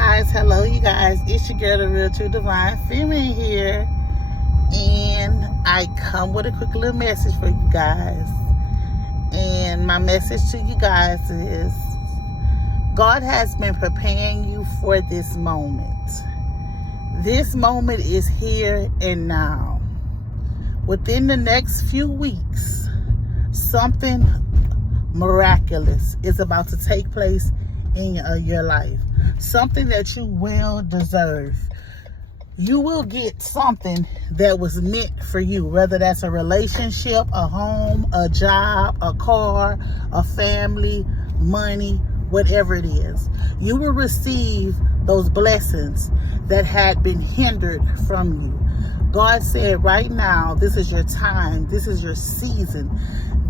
guys, hello you guys, it's your girl, the real true divine feminine here, and I come with a quick little message for you guys. And my message to you guys is, God has been preparing you for this moment. This moment is here and now. Within the next few weeks, something miraculous is about to take place in your life. Something that you well deserve. You will get something that was meant for you, whether that's a relationship, a home, a job, a car, a family, money, whatever it is. You will receive those blessings that had been hindered from you. God said right now, this is your time, this is your season.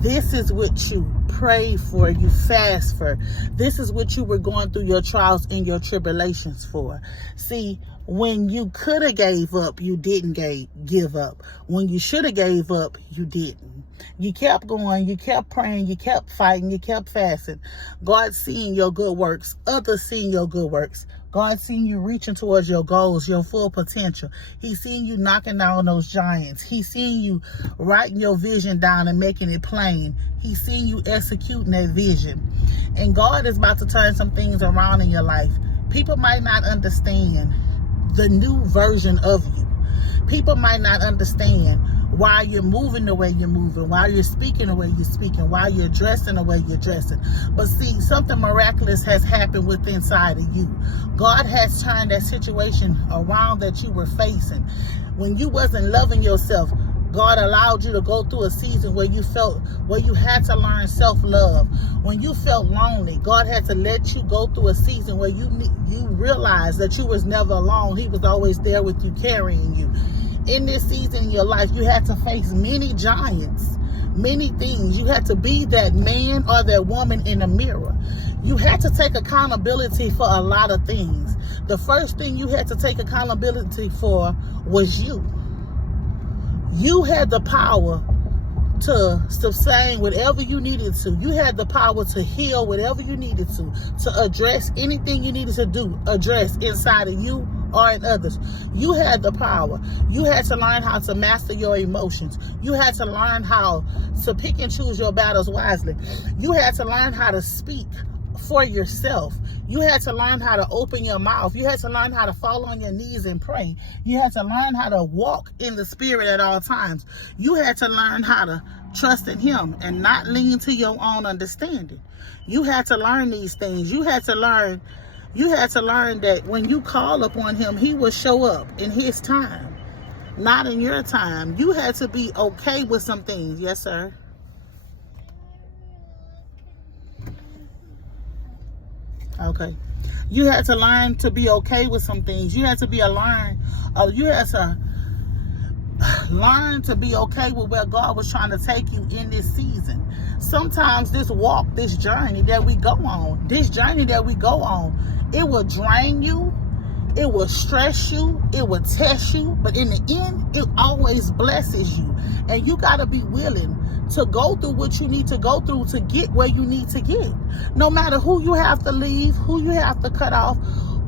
This is what you pray for, you fast for. This is what you were going through your trials and your tribulations for. See, when you could have gave up, you didn't give up. When you should have gave up, you didn't. You kept going, you kept praying, you kept fighting, you kept fasting. God seeing your good works, others seeing your good works. God seeing you reaching towards your goals, your full potential. He's seeing you knocking down those giants. He's seeing you writing your vision down and making it plain. He's seeing you executing that vision. And God is about to turn some things around in your life. People might not understand the new version of you. People might not understand why you're moving the way you're moving, why you're speaking the way you're speaking, why you're dressing the way you're dressing. But see, something miraculous has happened within inside of you. God has turned that situation around that you were facing. When you wasn't loving yourself, God allowed you to go through a season where you had to learn self-love. When you felt lonely, God had to let you go through a season where you realized that you was never alone. He was always there with you, carrying you. In this season in your life, you had to face many giants, many things. You had to be that man or that woman in the mirror. You had to take accountability for a lot of things. The first thing you had to take accountability for was you. You had the power to sustain whatever you needed to. You had the power to heal whatever you needed to address anything you needed to address inside of you or in others. You had the power. You had to learn how to master your emotions. You had to learn how to pick and choose your battles wisely. You had to learn how to speak for yourself. You had to learn how to open your mouth. You had to learn how to fall on your knees and pray. You had to learn how to walk in the spirit at all times. You had to learn how to trust in him and not lean to your own understanding. You had to learn these things. You had to learn that when you call upon him, he will show up in his time, not in your time. You had to be okay with some things. Yes, sir. Okay. You had to learn to be okay with some things. You had to learn to be okay with where God was trying to take you in this season. Sometimes this walk, this journey that we go on, it will drain you, it will stress you, it will test you, but in the end, it always blesses you. And you got to be willing to go through what you need to go through to get where you need to get. No matter who you have to leave, who you have to cut off,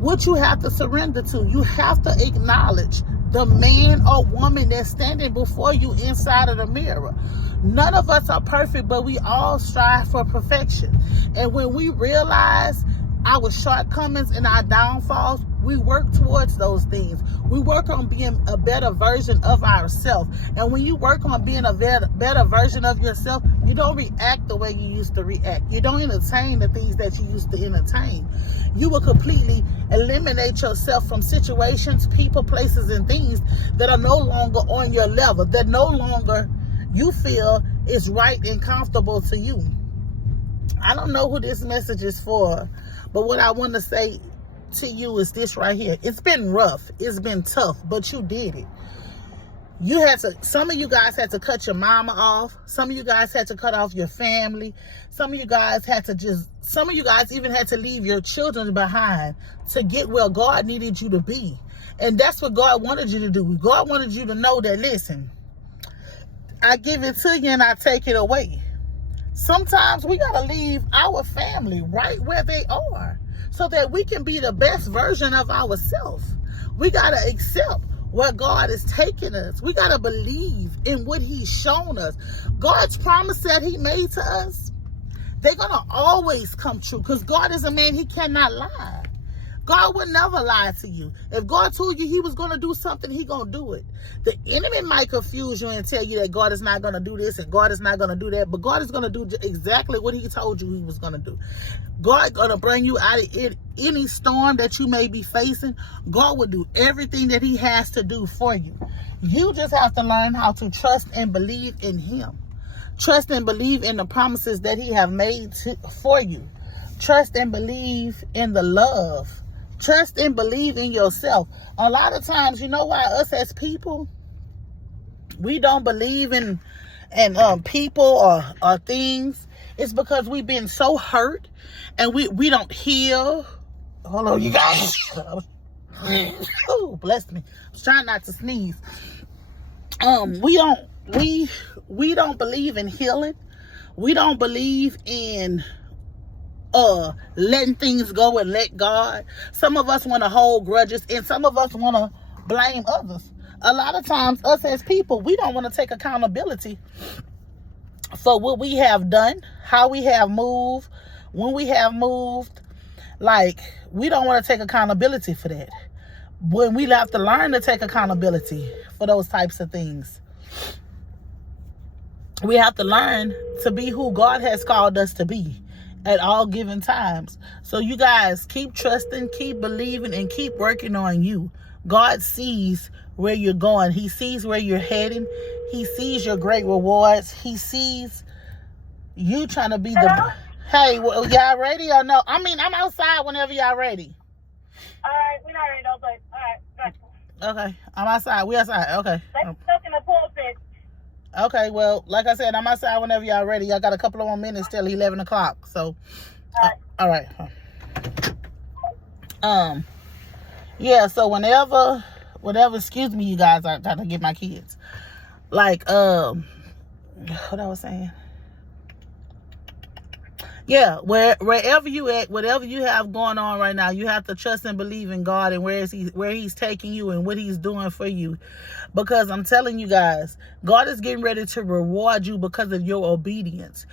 what you have to surrender to, you have to acknowledge the man or woman that's standing before you inside of the mirror. None of us are perfect, but we all strive for perfection. And when we realize our shortcomings and our downfalls, we work towards those things. We work on being a better version of ourselves. And when you work on being a better version of yourself, you don't react the way you used to react. You don't entertain the things that you used to entertain. You will completely eliminate yourself from situations, people, places, and things that are no longer on your level, that no longer you feel is right and comfortable to you. I don't know who this message is for, but what I want to say to you is this right here. It's been rough. It's been tough, but you did it. Some of you guys had to cut your mama off. Some of you guys had to cut off your family. Some of you guys even had to leave your children behind to get where God needed you to be. And that's what God wanted you to do. God wanted you to know that, listen, I give it to you and I take it away. Sometimes we got to leave our family right where they are so that we can be the best version of ourselves. We got to accept where God is taking us. We got to believe in what he's shown us. God's promise that he made to us, they're going to always come true because God is a man, he cannot lie. God would never lie to you. If God told you he was going to do something, he going to do it. The enemy might confuse you and tell you that God is not going to do this and God is not going to do that, but God is going to do exactly what he told you he was going to do. God going to bring you out of any storm that you may be facing. God will do everything that he has to do for you. You just have to learn how to trust and believe in him. Trust and believe in the promises that he have made for you. Trust and believe in the love. Trust and believe in yourself. A lot of times, you know why us as people, we don't believe in people or things? It's because we've been so hurt and we don't heal. Hold on, you guys. Oh, bless me. I was trying not to sneeze. We don't believe in healing. We don't believe in letting things go and let God. Some of us want to hold grudges and some of us want to blame others. A lot of times, us as people, we don't want to take accountability for what we have done, how we have moved, when we have moved. Like, we don't want to take accountability for that. When we have to learn to take accountability for those types of things. We have to learn to be who God has called us to be at all given times. So you guys keep trusting, keep believing, and keep working on you. God sees where you're going. He sees where you're heading. He sees your great rewards. He sees you trying to be the... Hey, well, y'all ready or no? I mean, I'm outside whenever y'all ready. All right, we're not ready though, but all right, gotcha. Okay, I'm outside. We outside. Okay. Let's stuck in the pulpit. Okay, well, like I said, I'm outside whenever y'all ready. Y'all got a couple of more minutes till 11 o'clock. So, all right. Yeah, so whenever, excuse me, you guys, I got to get my kids. Like, what I was saying. Yeah, wherever you at, whatever you have going on right now, you have to trust and believe in God and where he's taking you and what he's doing for you. Because I'm telling you guys, God is getting ready to reward you because of your obedience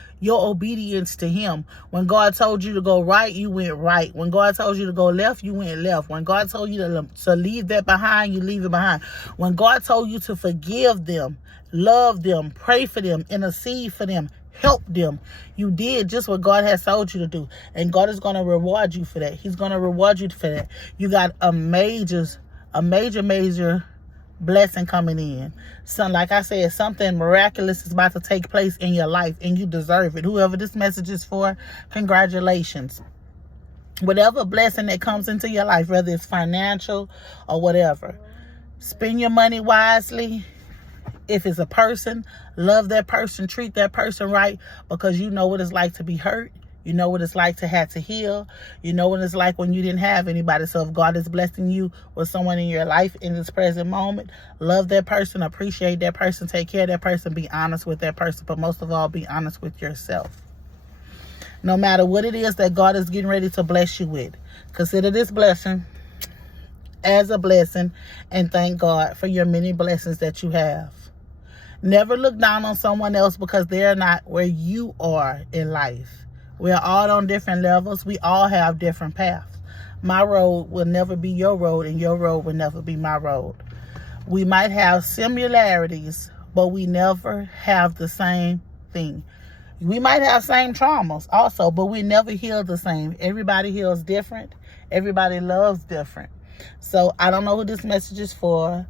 to him. When God told you to go right, you went right. When God told you to go left, you went left. When God told you to leave that behind, you leave it behind. When God told you to forgive them, love them, pray for them, intercede for them, help them, you did just what God has told you to do. And God is going to reward you for that. He's going to reward you for that. You got a major blessing coming in. So, like I said, something miraculous is about to take place in your life, and you deserve it. Whoever this message is for, congratulations. Whatever blessing that comes into your life, whether it's financial or whatever, spend your money wisely. If it's a person, love that person, treat that person right, because you know what it's like to be hurt. You know what it's like to have to heal. You know what it's like when you didn't have anybody. So if God is blessing you with someone in your life in this present moment, love that person, appreciate that person, take care of that person, be honest with that person, but most of all, be honest with yourself. No matter what it is that God is getting ready to bless you with, consider this blessing as a blessing and thank God for your many blessings that you have. Never look down on someone else because they're not where you are in life. We're all on different levels. We all have different paths. My road will never be your road, and your road will never be my road. We might have similarities, but we never have the same thing. We might have same traumas also, but we never heal the same. Everybody heals different. Everybody loves different. So I don't know who this message is for,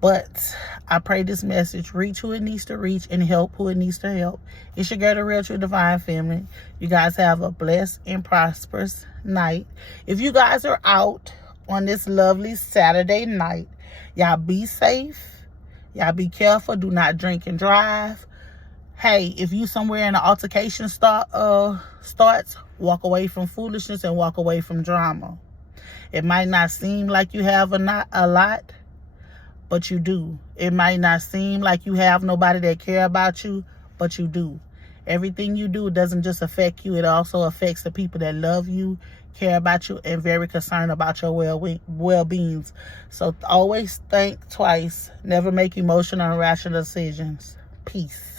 but I pray this message reach who it needs to reach and help who it needs to help. It's your girl, the Real True Divine Family. You guys have a blessed and prosperous night. If you guys are out on this lovely Saturday night, y'all be safe. Y'all be careful. Do not drink and drive. Hey, if you somewhere in an altercation starts, walk away from foolishness and walk away from drama. It might not seem like you have a lot, but you do. It might not seem like you have nobody that care about you, but you do. Everything you do doesn't just affect you. It also affects the people that love you, care about you, and very concerned about your well-beings. So always think twice. Never make emotional and rational decisions. Peace.